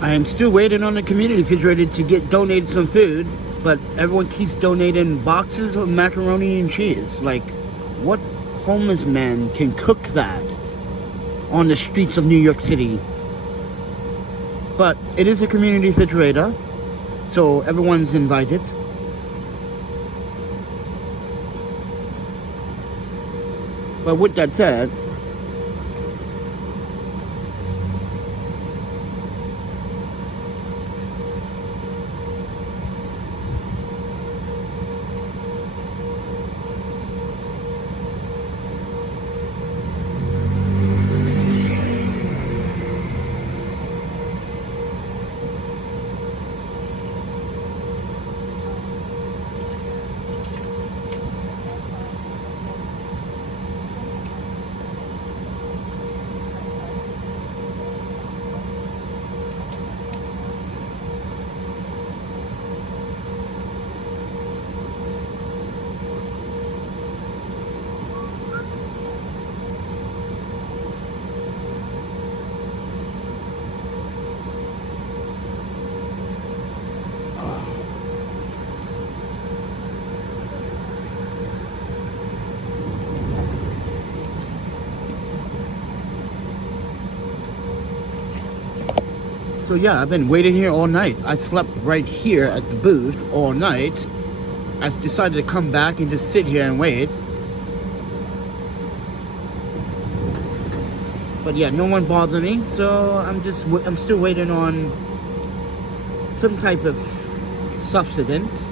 I am still waiting on the community refrigerator to get donated some food, but everyone keeps donating boxes of macaroni and cheese. Like, what homeless man can cook that on the streets of New York City? But it is a community refrigerator, so everyone's invited. But with that said, so yeah, I've been waiting here all night. I slept right here at the booth all night. I decided to come back and just sit here and wait. But yeah, no one bothered me, so I'm still waiting on some type of substance.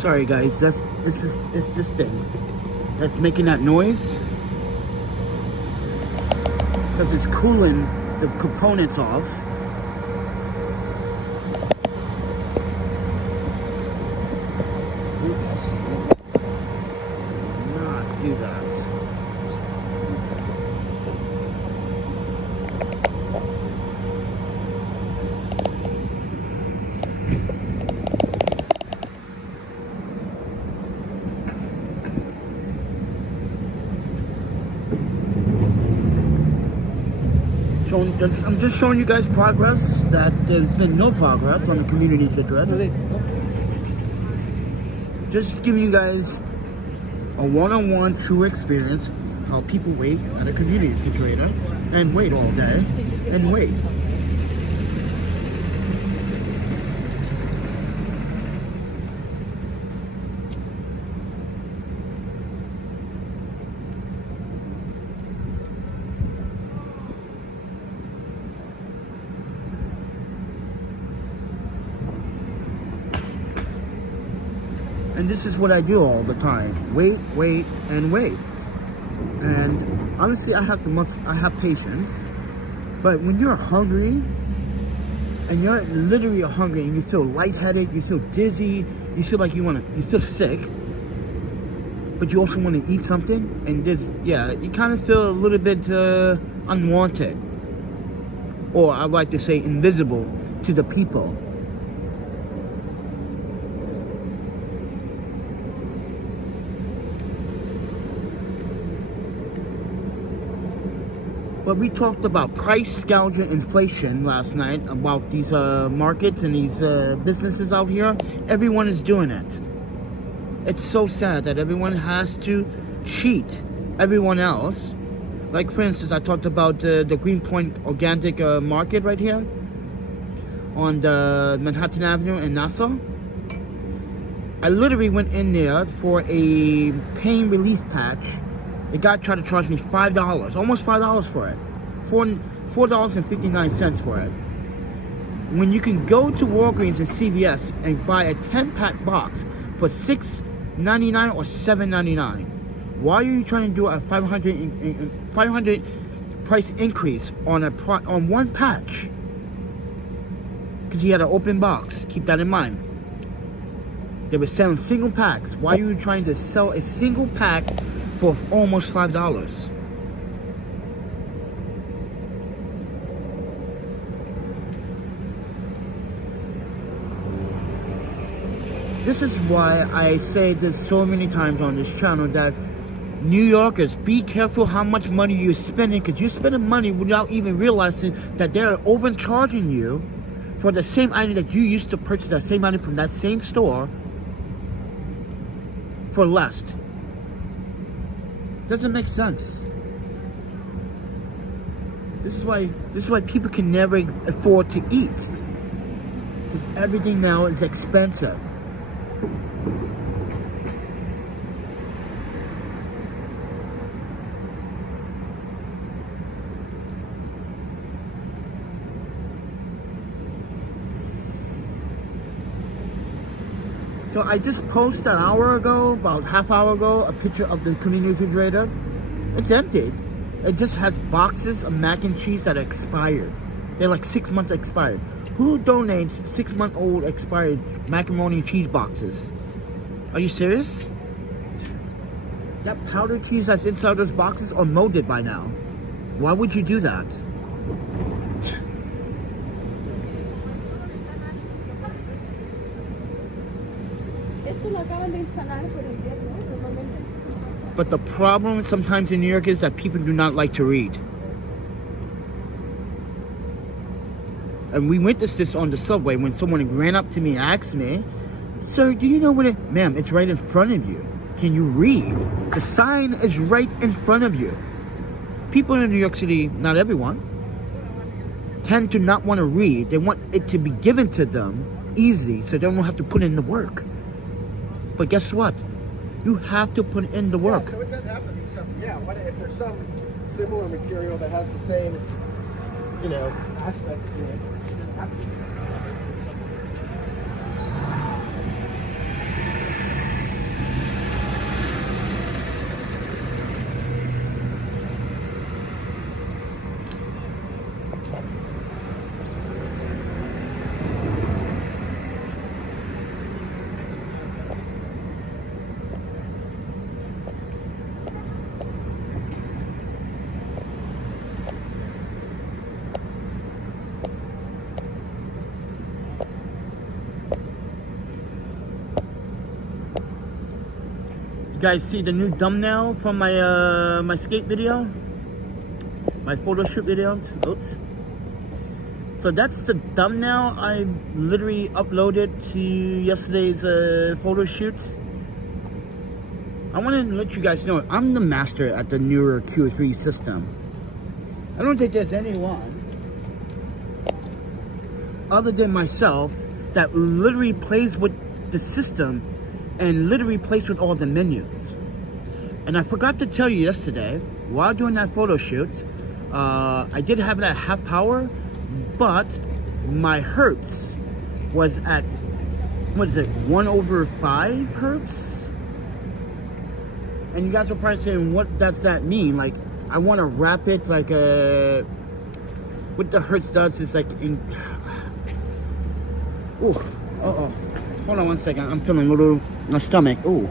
Sorry guys, it's this thing that's making that noise because it's cooling the components off. Oops. Not do that. I'm just showing you guys progress, that there's been no progress on the community refrigerator. Just giving you guys a one-on-one true experience how people wait at a community refrigerator and wait all day and wait. And this is what I do all the time. Wait, wait, and wait. And honestly, I have patience. But when you're hungry, and you're literally hungry, and you feel lightheaded, you feel dizzy, you feel like you feel sick, but you also want to eat something, and you kind of feel a little bit unwanted, or I'd like to say invisible to the people. But we talked about price gouging inflation last night, about these markets and these businesses out here. Everyone is doing it. It's so sad that everyone has to cheat everyone else. Like for instance, I talked about the Greenpoint Organic Market right here on the Manhattan Avenue in Nassau. I literally went in there for a pain relief patch. The guy tried to charge me $5, almost $5 for it. $4.59 for it. When you can go to Walgreens and CVS and buy a 10-pack box for $6.99 or $7.99. Why are you trying to do a 500 price increase on one patch? Because he had an open box. Keep that in mind. They were selling single packs. Why are you trying to sell a single pack for almost $5? This is why I say this so many times on this channel, that New Yorkers, be careful how much money you're spending, because you're spending money without even realizing that they're overcharging you for the same item that you used to purchase, that same item from that same store for less. Doesn't make sense. This is why people can never afford to eat, because everything now is expensive. So I just posted an hour ago, about half hour ago, a picture of the community refrigerator. It's empty. It just has boxes of mac and cheese that are expired. They're like 6 months expired. Who donates 6-month-old expired macaroni and cheese boxes? Are you serious? That powdered cheese that's inside those boxes are molded by now. Why would you do that? But the problem sometimes in New York is that people do not like to read. And we witnessed this on the subway when someone ran up to me and asked me, "Sir, do you know what it..." Ma'am, it's right in front of you. Can you read? The sign is right in front of you. People in New York City, not everyone, tend to not want to read. They want it to be given to them easy so they don't have to put in the work. But guess what? You have to put in the work. Yeah, so it doesn't have to be something. Yeah, what if there's some similar material that has the same, aspects to it? It doesn't have to be. You guys see the new thumbnail from my my skate video, my photo shoot video? Oops. So that's the thumbnail I literally uploaded to yesterday's photo shoot. I want to let you guys know I'm the master at the newer Q3 system. I don't think there's anyone other than myself that literally plays with the system and literally plays with all the menus. And I forgot to tell you yesterday, while doing that photo shoot, I did have it at half power, but my hertz was at, what is it, 1/5 hertz? And you guys are probably saying, what does that mean? Like, I want to wrap it like what the hertz does is like in, ooh, uh-oh. Hold on one second, I'm feeling a little, my stomach, ooh.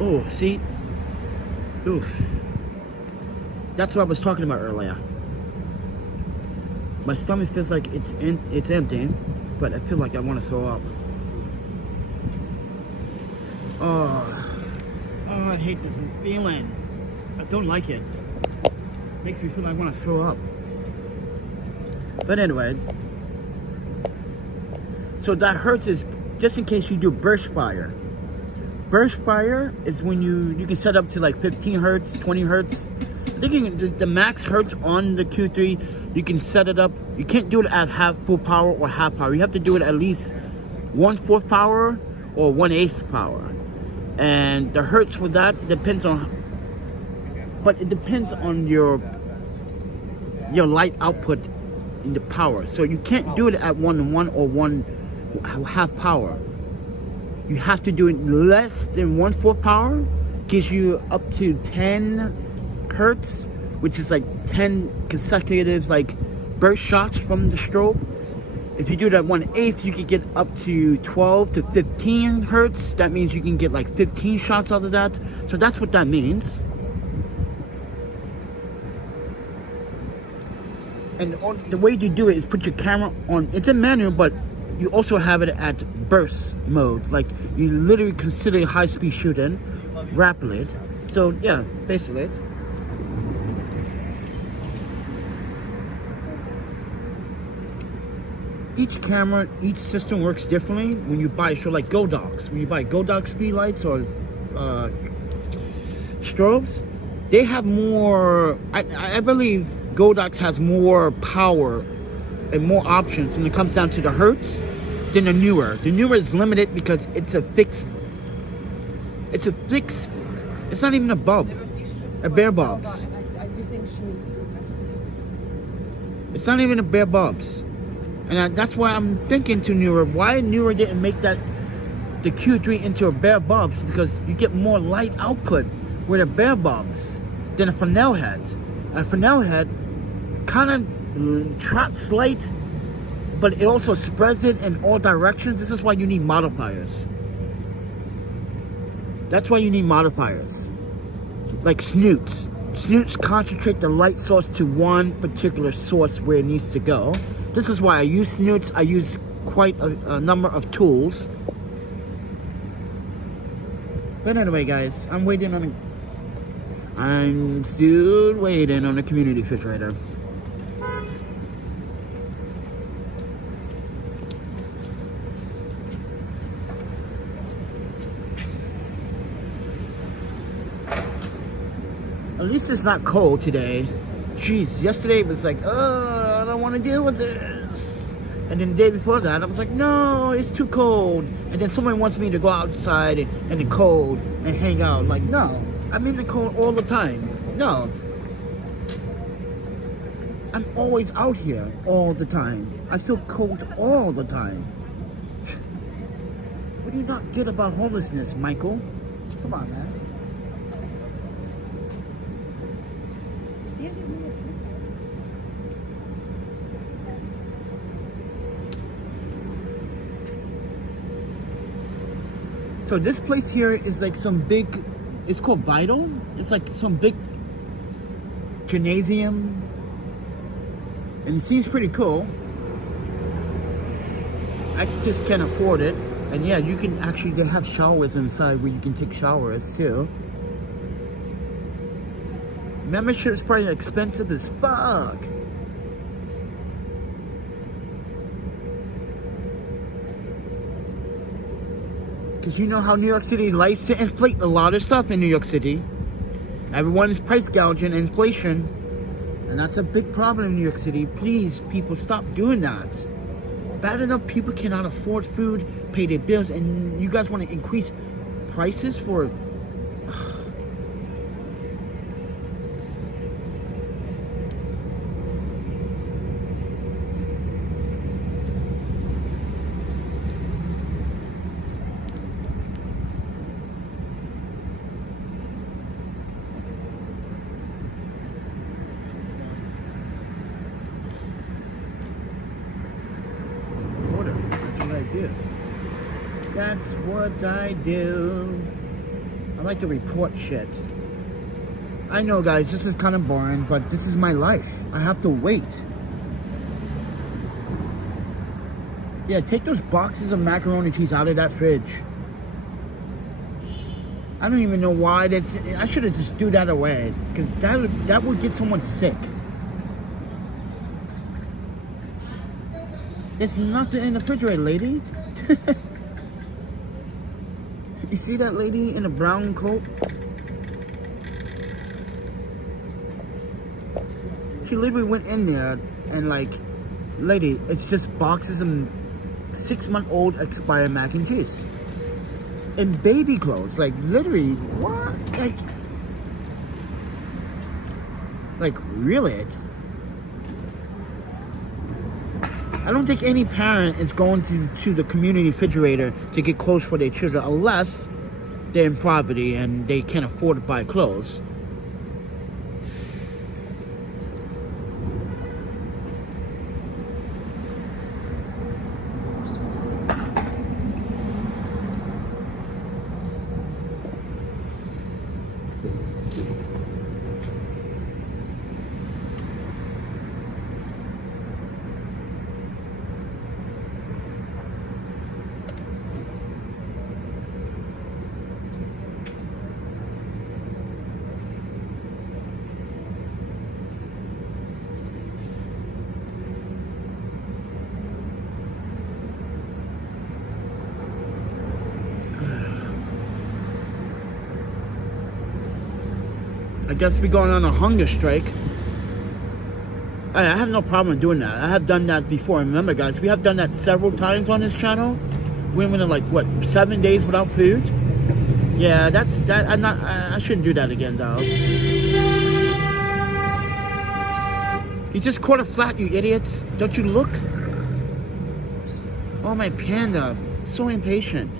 Oh, see? Ooh. That's what I was talking about earlier. My stomach feels like it's empty, but I feel like I want to throw up. Oh, I hate this feeling. I don't like it. Makes me feel like I want to throw up. But anyway, so that hertz is just in case you do burst fire. Burst fire is when you can set up to like 15 hertz, 20 hertz. I think the max hertz on the Q3, you can set it up. You can't do it at full power or half power. You have to do it at least 1/4 power or 1/8 power. And the hertz for that depends on, but it depends on your light output in the power. So you can't do it at 1/1 or 1/2 power. You have to do it less than 1/4 power. Gives you up to 10 hertz, which is like 10 consecutive like burst shots from the strobe. If you do that 1/8, you could get up to 12 to 15 hertz. That means you can get like 15 shots out of that. So that's what that means. And the way you do it is put your camera on, it's a manual, but you also have it at burst mode. Like you literally consider high-speed shooting rapidly. So yeah, basically. Each camera, each system works differently when you buy, so like Godox, when you buy Godox speed lights or strobes, they have more, I believe Godox has more power and more options when it comes down to the hertz than the newer. The newer is limited because it's a fixed, it's not even a bulb, a bare bulbs. I do think she's... It's not even a bare bulbs. And that's why I'm thinking to Newer, why Newer didn't make the Q3 into a bare bulbs, because you get more light output with a bare bulbs than a Fresnel head. A Fresnel head kind of traps light, but it also spreads it in all directions. This is why you need modifiers. That's why you need modifiers. Like snoots. Snoots concentrate the light source to one particular source where it needs to go. This is why I use snoots. I use quite a number of tools. But anyway, guys, I'm still waiting on the community refrigerator. At least it's not cold today. Jeez, yesterday it was like, I don't want to deal with this. And then the day before that, I was like, no, it's too cold. And then someone wants me to go outside in the cold and hang out. I'm like, no, I'm in the cold all the time. No. I'm always out here all the time. I feel cold all the time. What do you not get about homelessness, Michael? Come on, man. So this place here is like some big, it's called Vital. It's like some big gymnasium. And it seems pretty cool. I just can't afford it. And yeah, you can actually, they have showers inside where you can take showers too. Membership is probably expensive as fuck. Because you know how New York City likes to inflate a lot of stuff in New York City. Everyone is price gouging, inflation. And that's a big problem in New York City. Please, people, stop doing that. Bad enough people cannot afford food, pay their bills, and you guys want to increase prices for... That's what I do. I like to report shit. I know, guys, this is kind of boring, but this is my life. I have to wait. Yeah, take those boxes of macaroni and cheese out of that fridge. I don't even know why that's... I should have just threw that away, because that would get someone sick. There's nothing in the refrigerator, lady. You see that lady in a brown coat? She literally went in there and like, lady, it's just boxes of 6-month-old expired mac and cheese. And baby clothes, like literally, what? Like really? I don't think any parent is going to the community refrigerator to get clothes for their children unless they're in poverty and they can't afford to buy clothes. I guess we're going on a hunger strike. I have no problem doing that. I have done that before. Remember, guys, we have done that several times on this channel. We went like what, 7 days without food. Yeah, that's that. I shouldn't do that again, though. You just caught a flat, you idiots. Don't you look? Oh, my panda, so impatient.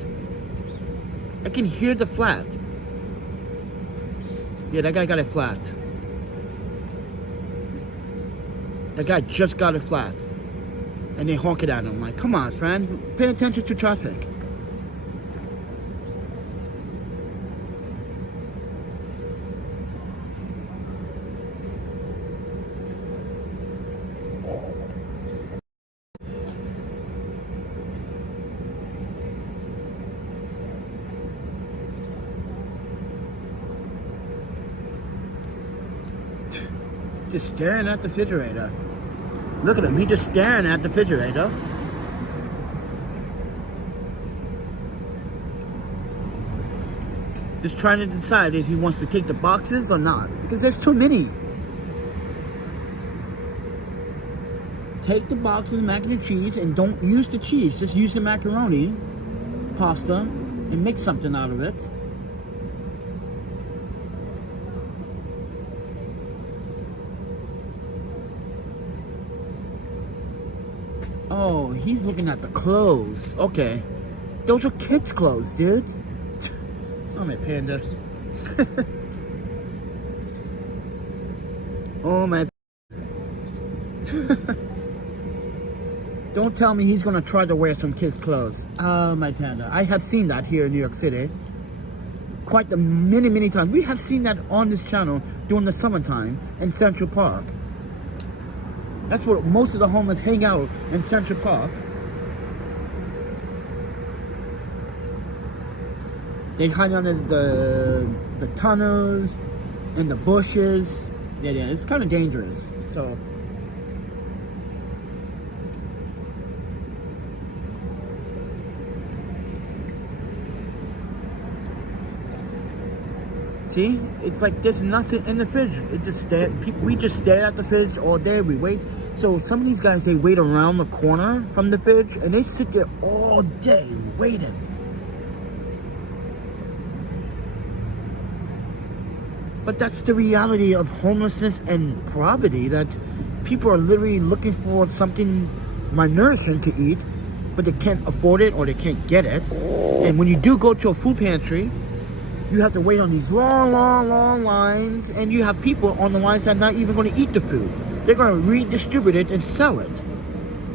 I can hear the flat. Yeah, that guy got it flat. That guy just got it flat. And they honk it at him. Like, come on, friend. Pay attention to traffic. Just staring at the refrigerator. Look at him, he's just staring at the refrigerator. Just trying to decide if he wants to take the boxes or not. Because there's too many. Take the box of the mac and cheese and don't use the cheese. Just use the macaroni, pasta, and make something out of it. Oh, he's looking at the clothes. Okay. Those are kids' clothes, dude. Oh, my panda. Oh, my. Don't tell me he's gonna try to wear some kids' clothes. Oh, my panda. I have seen that here in New York City. Quite the many times. We have seen that on this channel during the summertime in Central Park. That's where most of the homeless hang out, in Central Park. They hide under the tunnels and the bushes. Yeah, it's kind of dangerous. So, see, it's like there's nothing in the fridge. It just we just stare at the fridge all day. We wait. So some of these guys, they wait around the corner from the fridge and they sit there all day waiting. But that's the reality of homelessness and poverty, that people are literally looking for something malnourishing to eat, but they can't afford it or they can't get it. And when you do go to a food pantry, you have to wait on these long lines, and you have people on the lines that are not even going to eat the food. They're going to redistribute it and sell it.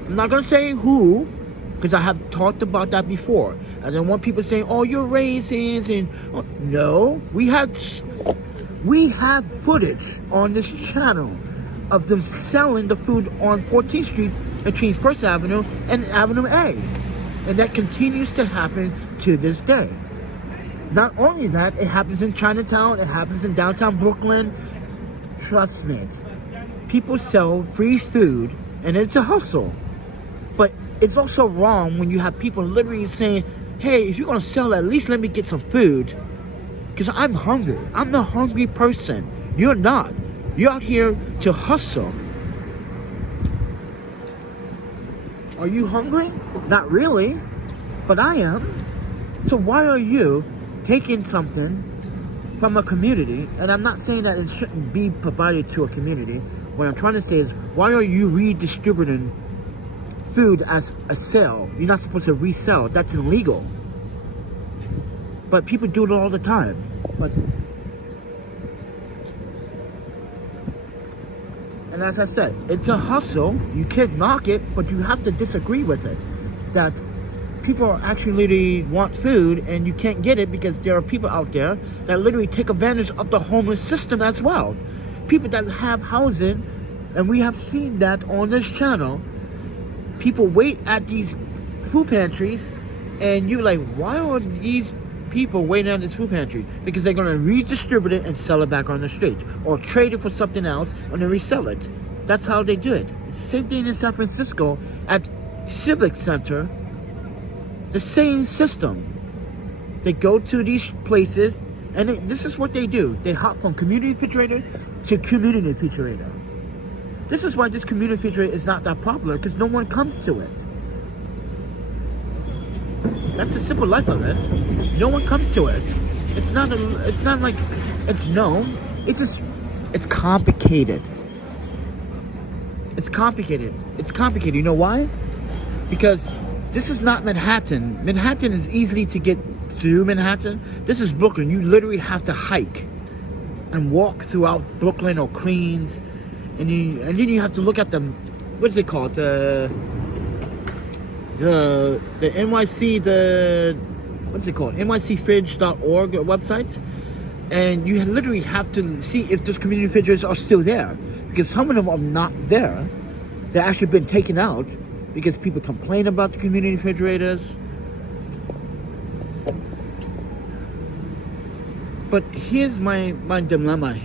I'm not going to say who, because I have talked about that before. I don't want people saying, oh, you're racist. And oh, no, we have footage on this channel of them selling the food on 14th Street between First Avenue and Avenue A. And that continues to happen to this day. Not only that, it happens in Chinatown, it happens in downtown Brooklyn. Trust me. People sell free food, and it's a hustle. But it's also wrong when you have people literally saying, hey, if you're going to sell, at least let me get some food. Because I'm hungry. I'm the hungry person. You're not. You're out here to hustle. Are you hungry? Not really. But I am. So why are you taking something from a community? And I'm not saying that it shouldn't be provided to a community. What I'm trying to say is, why are you redistributing food as a sale? You're not supposed to resell. That's illegal. But people do it all the time. And as I said, it's a hustle. You can't knock it, but you have to disagree with it. That people actually literally want food and you can't get it because there are people out there that literally take advantage of the homeless system as well. People that have housing, and we have seen that on this channel. People wait at these food pantries, and you're like, why are these people waiting at this food pantry? Because they're going to redistribute it and sell it back on the street, or trade it for something else and then resell it. That's how they do it. It's the same thing in San Francisco at Civic Center. The same system. They go to these places And this is what they do. They hop from community refrigerator to community refrigerator. This is why this community refrigerator is not that popular, because no one comes to it. That's the simple life of it. No one comes to it. It's not like it's known. It's just, it's complicated. It's complicated. It's complicated. You know why? Because this is not Manhattan. Manhattan is easily to get through Manhattan. This is Brooklyn. You literally have to hike and walk throughout Brooklyn or Queens, and then you have to look at the, what is it called? The NYC, what's it called? NYCfridge.org website. And you literally have to see if those community refrigerators are still there, because some of them are not there. They've actually been taken out because people complain about the community refrigerators. But here's my dilemma.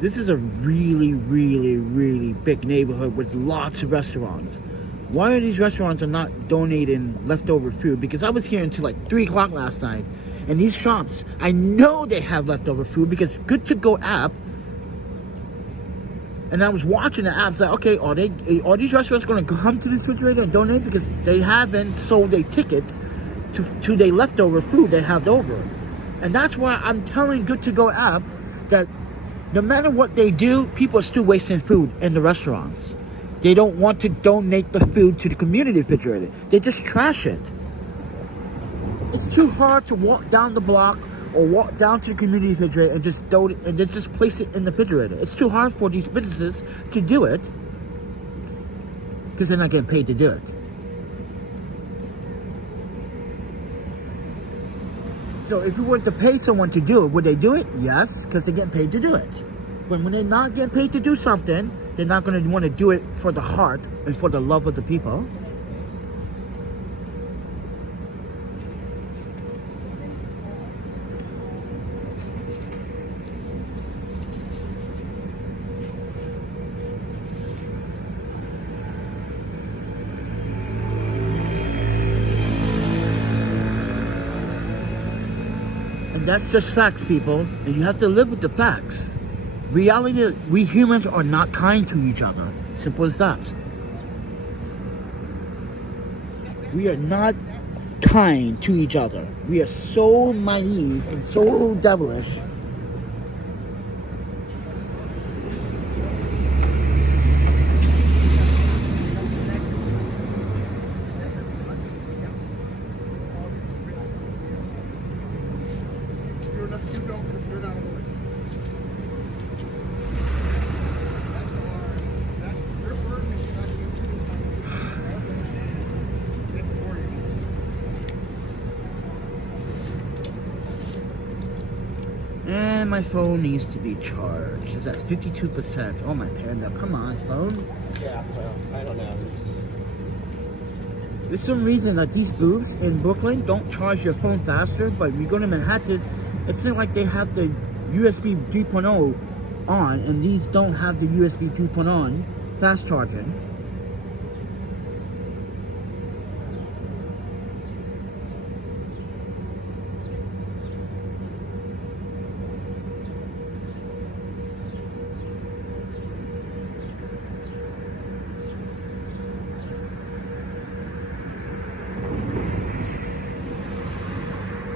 This is a really, really, really big neighborhood with lots of restaurants. Why are these restaurants not donating leftover food? Because I was here until like 3 o'clock last night, and these shops, I know they have leftover food because Good To Go app, and I was watching the apps like, okay, are these restaurants going to come to this refrigerator and donate? Because they haven't sold their tickets to their leftover food they have over. And that's why I'm telling Good To Go app that no matter what they do, people are still wasting food in the restaurants. They don't want to donate the food to the community refrigerator. They just trash it. It's too hard to walk down the block or walk down to the community refrigerator and just place it in the refrigerator. It's too hard for these businesses to do it because they're not getting paid to do it. So if you were to pay someone to do it, would they do it? Yes, because they're getting paid to do it. But when they're not getting paid to do something, they're not going to want to do it for the heart and for the love of the people. And that's just facts, people. And you have to live with the facts. Reality, we humans are not kind to each other. Simple as that. We are not kind to each other. We are so naive and so devilish. And my phone needs to be charged. It's at 52%. Oh, my Panda. Come on, phone. Yeah, well, I don't know. There's some reason that these booths in Brooklyn don't charge your phone faster, but you go to Manhattan, it seems like they have the USB 3.0 on, and these don't have the USB 3.0 on fast charging.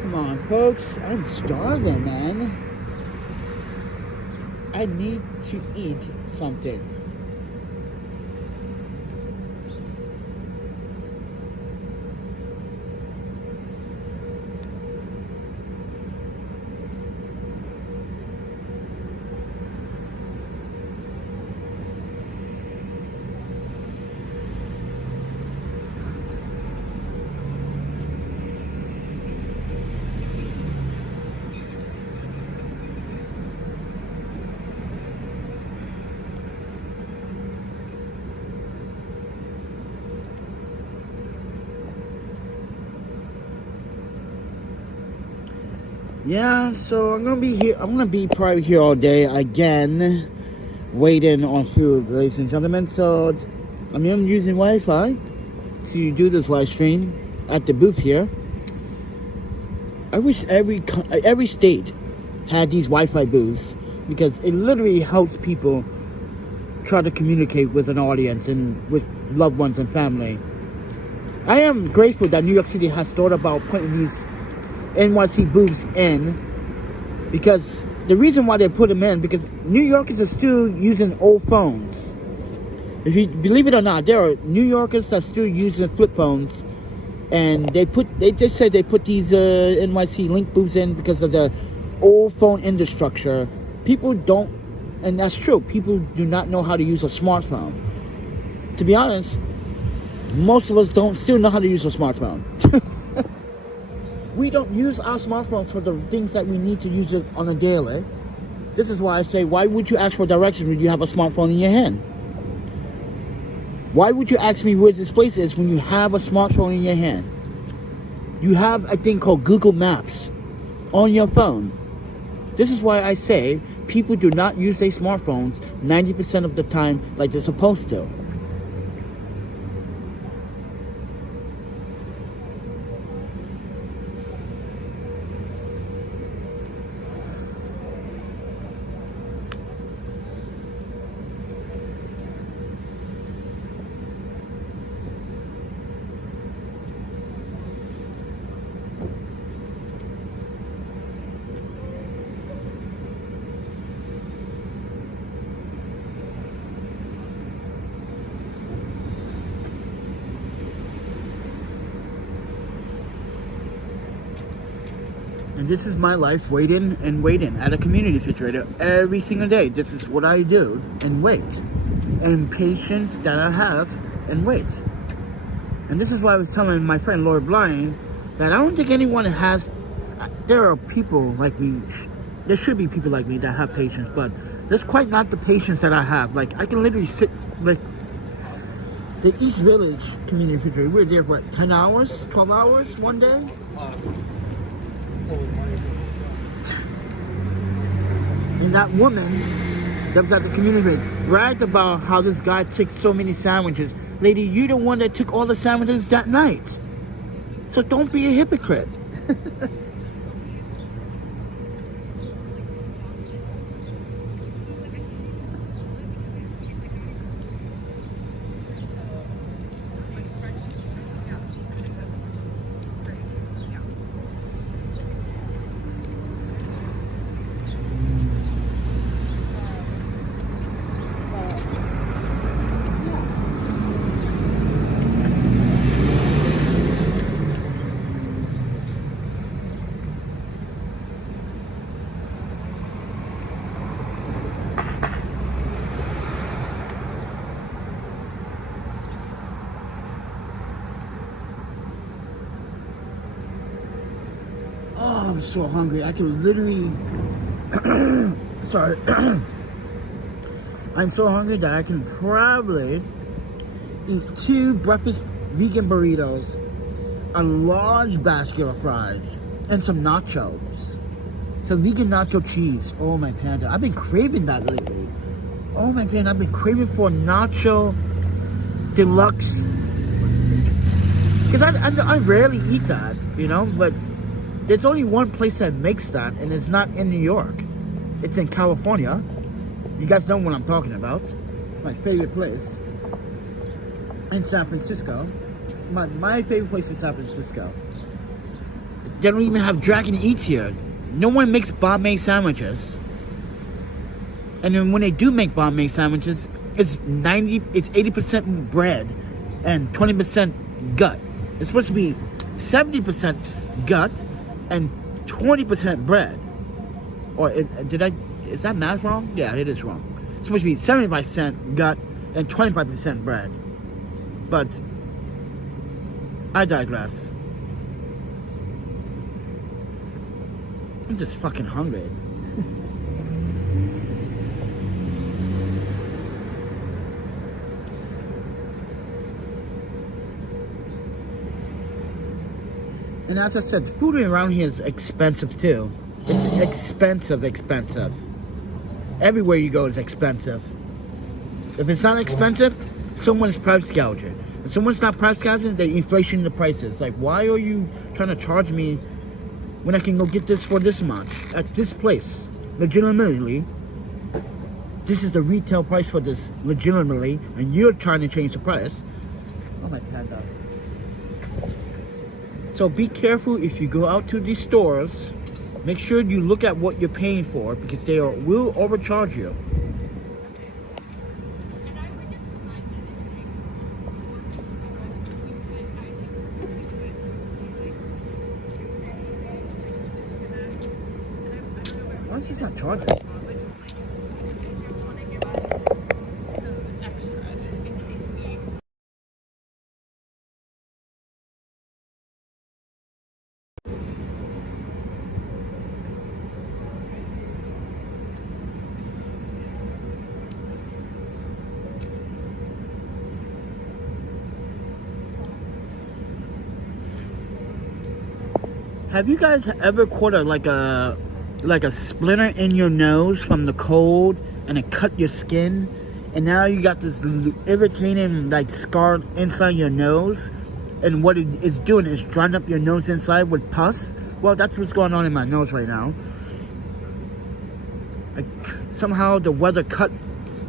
Come on, folks. I'm starving, man. I need to eat something. Yeah, so I'm gonna be here. I'm gonna be probably here all day again, waiting on food, ladies and gentlemen. So I'm using Wi-Fi to do this live stream at the booth here. I wish every state had these Wi-Fi booths, because it literally helps people try to communicate with an audience and with loved ones and family. I am grateful that New York City has thought about putting these NYC booths in, because the reason why they put them in, because New Yorkers are still using old phones. If you believe it or not, there are New Yorkers that are still using flip phones, and they just said they put these NYC Link booths in because of the old phone infrastructure. People don't, and that's true, people do not know how to use a smartphone. To be honest, most of us don't still know how to use a smartphone. We don't use our smartphones for the things that we need to use it on a daily. This is why I say, why would you ask for directions when you have a smartphone in your hand? Why would you ask me where this place is when you have a smartphone in your hand? You have a thing called Google Maps on your phone. This is why I say people do not use their smartphones 90% of the time like they're supposed to. And this is my life, waiting and waiting at a community refrigerator every single day. This is what I do, and wait. And patience that I have, and wait. And this is why I was telling my friend Laura Blind that I don't think anyone has, there are people like me, there should be people like me that have patience, but that's quite not the patience that I have. Like, I can literally sit, like, the East Village community refrigerator, we were there for what, 10 hours, 12 hours one day? And that woman that was at the community bragged about how this guy took so many sandwiches. Lady, you're the one that took all the sandwiches that night. So don't be a hypocrite. Oh, I'm so hungry. I can literally, sorry. I'm so hungry that I can probably eat 2 breakfast vegan burritos, a large basket of fries, and some nachos. Some vegan nacho cheese. Oh my panda. I've been craving that lately. Oh my panda, I've been craving for nacho deluxe. Because I rarely eat that, you know, but there's only one place that makes that, and it's not in New York. It's in California. You guys know what I'm talking about. My favorite place. In San Francisco. My favorite place in San Francisco. They don't even have Dragon Eats here. No one makes Bombay sandwiches. And then when they do make Bombay sandwiches, it's 80% bread and 20% gut. It's supposed to be 70% gut and 20% bread. Or is that math wrong? Yeah, it is wrong. It's supposed to be 75% gut and 25% bread. But I digress. I'm just fucking hungry. And as I said, food around here is expensive too. It's expensive. Everywhere you go is expensive. If it's not expensive, someone's price gouging. If someone's not price gouging, they inflation the prices. Like, why are you trying to charge me when I can go get this for this much at this place? Legitimately, this is the retail price for this, legitimately, and you're trying to change the price. Oh my panda. So be careful if you go out to these stores. Make sure you look at what you're paying for, because they will overcharge you. Why is this not charging? Have you guys ever caught like a splinter in your nose from the cold, and it cut your skin, and now you got this irritating like scar inside your nose, and what it is doing is drying up your nose inside with pus? Well, that's what's going on in my nose right now. Somehow the weather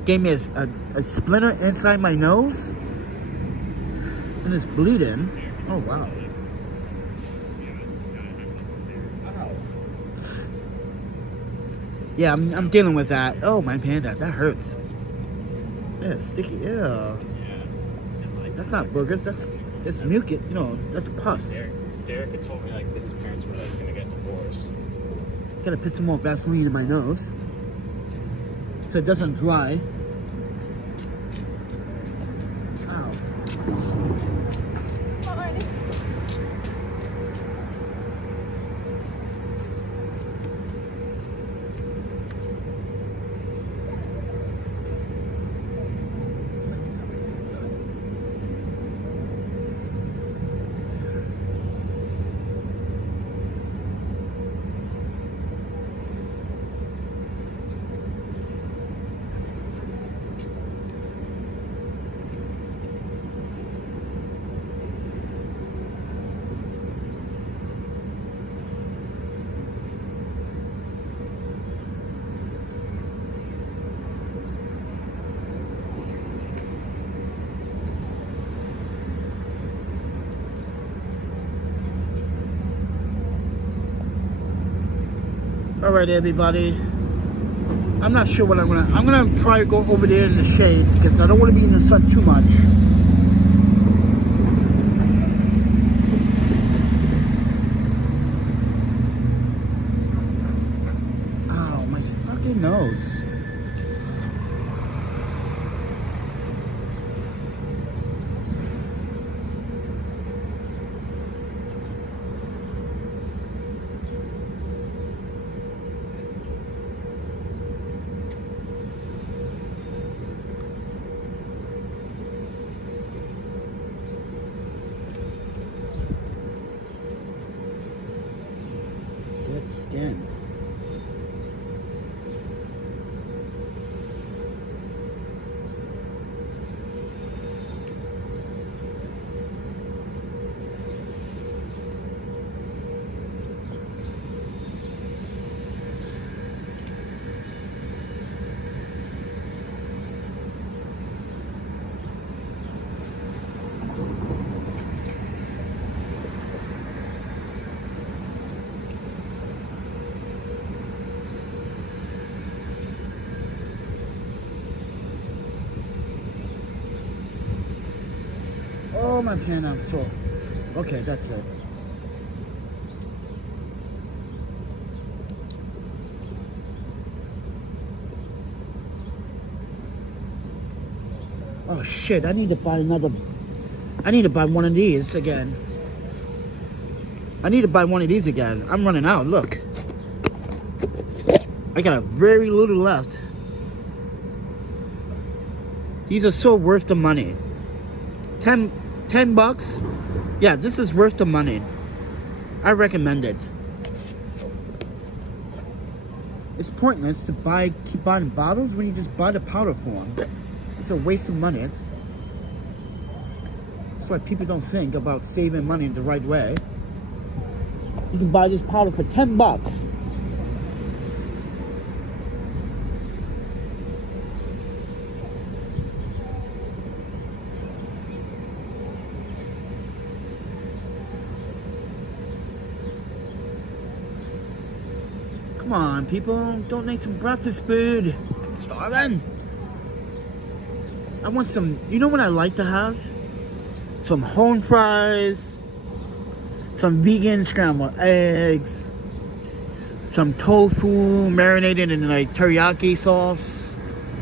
gave me a splinter inside my nose, and it's bleeding. Oh wow. Yeah, I'm dealing with that. Oh, my panda, that hurts. Yeah, sticky. Yeah. That's not boogers. That's mucus. You know, that's pus. Derek had told me like that his parents were like gonna get divorced. Gotta put some more Vaseline in my nose so it doesn't dry. Ow. Alright everybody, I'm not sure what I'm gonna try to go over there in the shade because I don't want to be in the sun too much. Ow, my fucking nose. Skin. Oh my pan, I'm sore. Okay, that's it. Oh shit, I need to buy one of these again. I'm running out, look. I got a very little left. These are so worth the money. 10 bucks? Yeah, this is worth the money. I recommend it. It's pointless to keep buying bottles when you just buy the powder form. It's a waste of money. That's why people don't think about saving money the right way. You can buy this powder for $10. Come on, people, donate some breakfast food. I'm starving. I want some, you know what I like to have? Some home fries, some vegan scrambled eggs, some tofu marinated in like teriyaki sauce,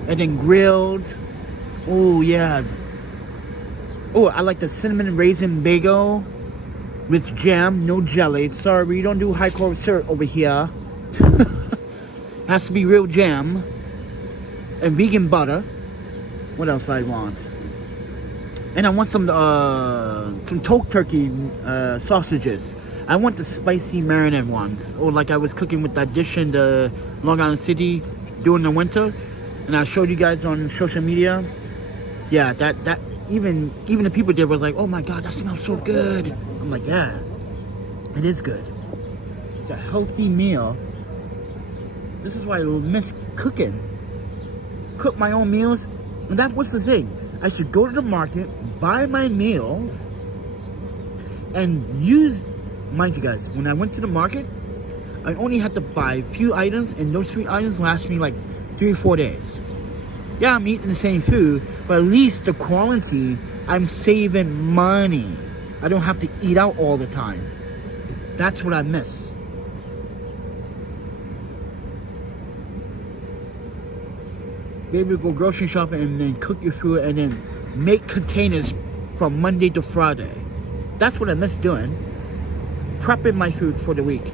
and then grilled. Oh yeah. Oh, I like the cinnamon raisin bagel with jam, no jelly. Sorry, we don't do high carb syrup over here. Has to be real jam and vegan butter. What else I want? And I want some toke turkey sausages. I want the spicy marinade ones, or like I was cooking with that dish in the Long Island City during the winter, and I showed you guys on social media. Yeah, that even the people there was like, oh my god, that smells so good. I'm like, yeah, it is good. It's a healthy meal. This is why I miss cooking. Cook my own meals. And that was the thing. I should go to the market, buy my meals, and use, mind you guys, when I went to the market, I only had to buy a few items, and those 3 items last me like 3 or 4 days. Yeah, I'm eating the same food, but at least the quality, I'm saving money. I don't have to eat out all the time. That's what I miss. Be able to go grocery shopping and then cook your food and then make containers from Monday to Friday. That's what I miss doing. Prepping my food for the week.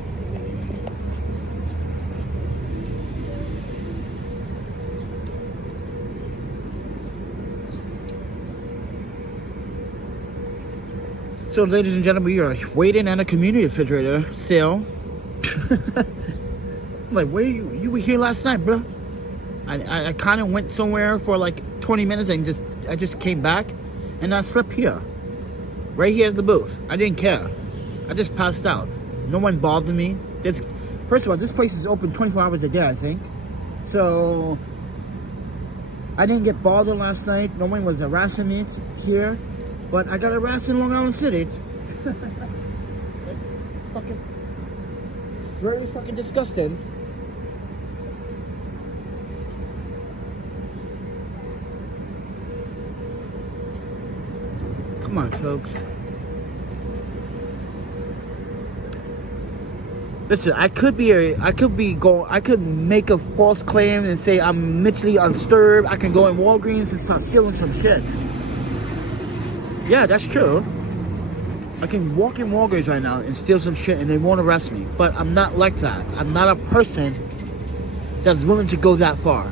So ladies and gentlemen, we are waiting at a community refrigerator sale. I'm like, where you were here last night, bro? I kind of went somewhere for like 20 minutes and I just came back and I slept here. Right here at the booth. I didn't care. I just passed out. No one bothered me. First of all, this place is open 24 hours a day, I think. So I didn't get bothered last night. No one was harassing me here. But I got harassed in Long Island City. Very fucking disgusting. Come on, folks. Listen, I could make a false claim and say I'm mentally undisturbed. I can go in Walgreens and start stealing some shit. Yeah, that's true. I can walk in Walgreens right now and steal some shit and they won't arrest me. But I'm not like that. I'm not a person that's willing to go that far.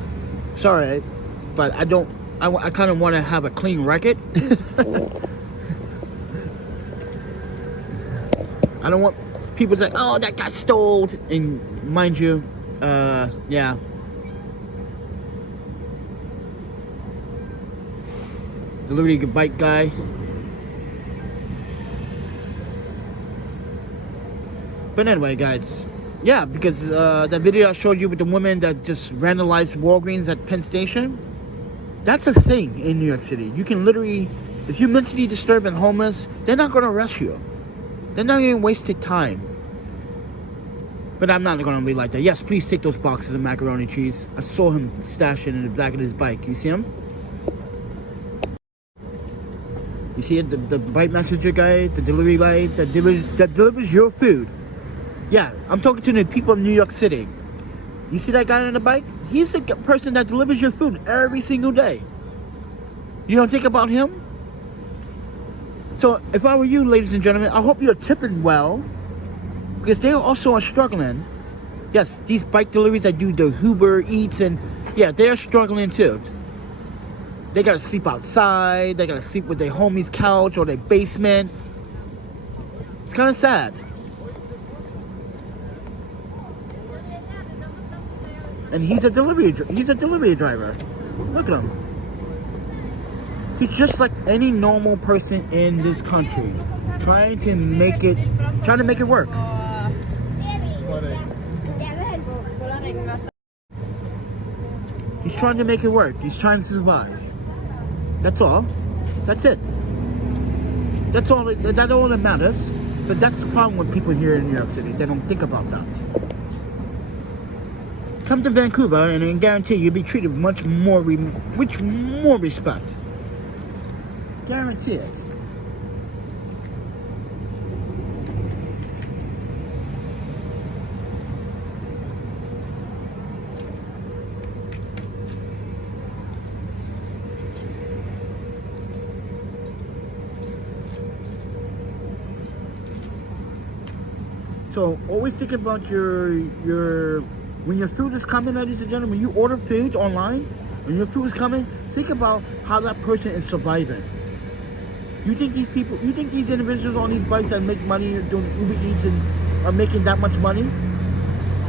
Sorry, but I don't. I kind of want to have a clean record. I don't want people to say, oh, that got stole. And mind you, yeah. Delivery bike guy. But anyway, guys. Yeah, because that video I showed you with the woman that just vandalized Walgreens at Penn Station. That's a thing in New York City. You can literally, if you're mentally disturbed and homeless, they're not going to arrest you. They're not even wasting time. But I'm not going to be like that. Yes, please take those boxes of macaroni and cheese. I saw him stashing in the back of his bike. You see him? You see it? The bike messenger guy, the delivery guy that delivers your food. Yeah, I'm talking to the people of New York City. You see that guy on the bike? He's the person that delivers your food every single day. You don't think about him? So if I were you, ladies and gentlemen, I hope you're tipping well, because they also are struggling. Yes, these bike deliveries that do the Uber Eats, and yeah, they're struggling too. They gotta sleep outside. They gotta sleep with their homie's couch or their basement. It's kind of sad. And he's a delivery driver. Look at him. He's just like any normal person in this country, trying to make it work. He's trying to make it work. He's trying to survive. That's all. That's it. That's all. That's all that matters. But that's the problem with people here in New York City. They don't think about that. Come to Vancouver, and I guarantee you'll be treated with much more respect. Guarantee it. So always think about your when your food is coming, ladies and gentlemen. When you order food online, when your food is coming, think about how that person is surviving. You think these people, you think these individuals on these bikes that make money doing Uber Eats and are making that much money?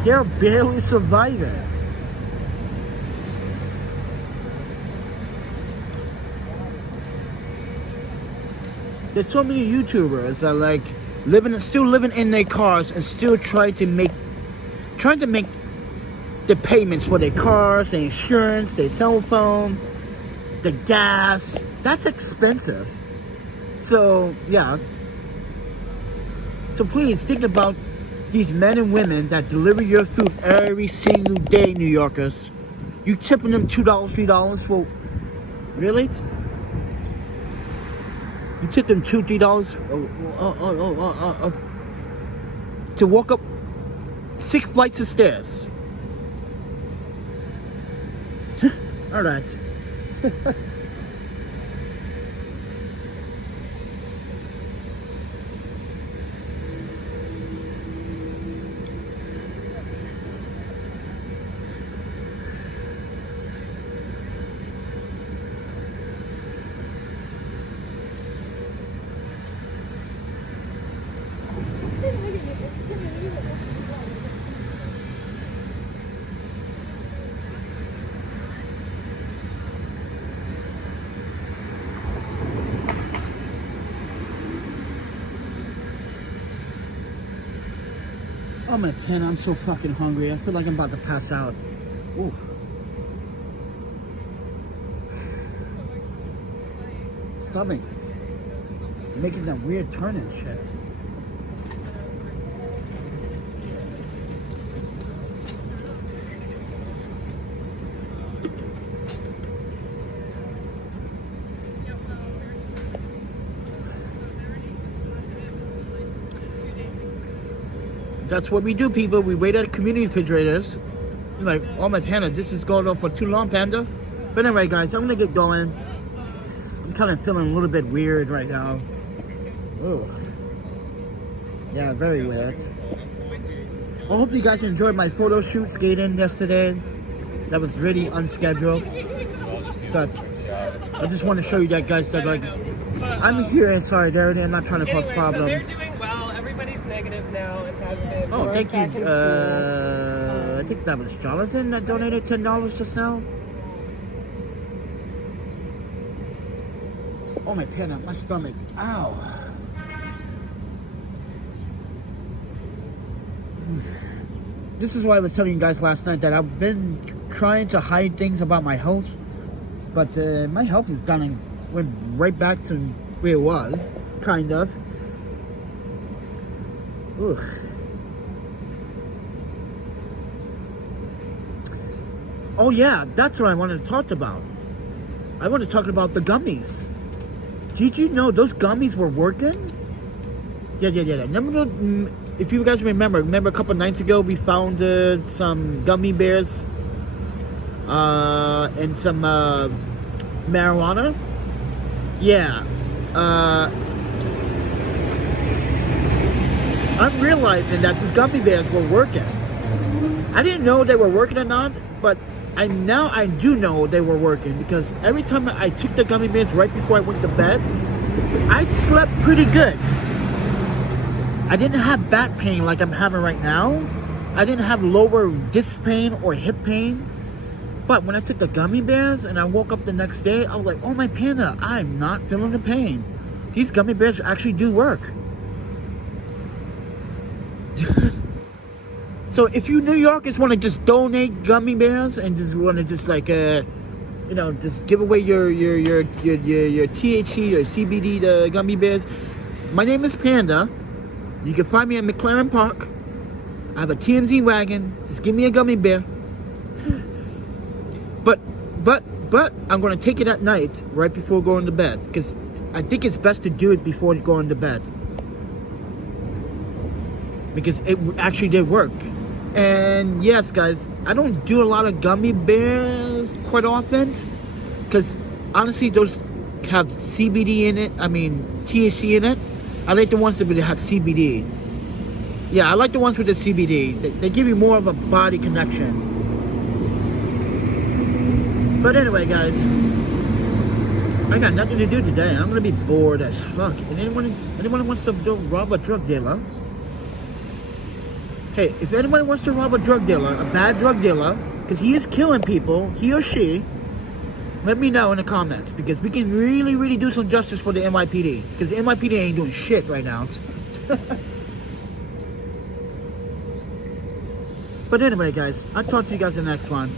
They're barely surviving. There's so many YouTubers that like still living in their cars and still trying to make the payments for their cars, their insurance, their cell phone, the gas. That's expensive. So yeah. So please think about these men and women that deliver your food every single day, New Yorkers. You tipping them $2, $3 for really? You tip them $2, $3 to walk up 6 flights of stairs. All right. Oh my pen, I'm so fucking hungry. I feel like I'm about to pass out. Ooh. Stomach. Making that weird turn and shit. That's what we do, people. We wait at community refrigerators. You're like, oh my Panda, this is going on for too long, Panda. But anyway, guys, I'm gonna get going. I'm kind of feeling a little bit weird right now. Oh, yeah, very weird. I hope you guys enjoyed my photo shoot skating yesterday. That was really unscheduled, but I just want to show you that, guys, that like I'm here in solidarity. I'm not trying to cause problems. Negative now. It has been. Oh, thank you. I think that was Jonathan that donated $10 just now. Oh my pen, my stomach. Ow. This is why I was telling you guys last night that I've been trying to hide things about my health, but my health is went right back to where it was, kind of. Ugh. Oh yeah, that's what I wanted to talk about. I want to talk about the gummies. Did you know those gummies were working? Yeah. Remember, if you guys remember a couple nights ago we found some gummy bears and some marijuana? Yeah. I'm realizing that these gummy bears were working. I didn't know they were working or not, but I do know they were working, because every time I took the gummy bears right before I went to bed, I slept pretty good. I didn't have back pain like I'm having right now. I didn't have lower disc pain or hip pain. But when I took the gummy bears and I woke up the next day, I was like, oh my Panda, I'm not feeling the pain. These gummy bears actually do work. So if you New Yorkers want to just donate gummy bears and just want to just like you know, just give away your THC or CBD gummy bears, my name is Panda. You can find me at McLaren Park. I have a TMZ wagon. Just give me a gummy bear. But I'm gonna take it at night right before going to bed, because I think it's best to do it before going to bed, because it actually did work. And yes, guys, I don't do a lot of gummy bears quite often, because honestly, those have CBD in it. I mean, THC in it. I like the ones that have CBD. Yeah, I like the ones with the CBD. They give you more of a body connection. But anyway, guys, I got nothing to do today. I'm gonna be bored as fuck. And anyone wants to rob a drug dealer? Hey, if anyone wants to rob a drug dealer, a bad drug dealer, because he is killing people, he or she, let me know in the comments, because we can really do some justice for the NYPD, because the NYPD ain't doing shit right now. But anyway, guys, I'll talk to you guys in the next one.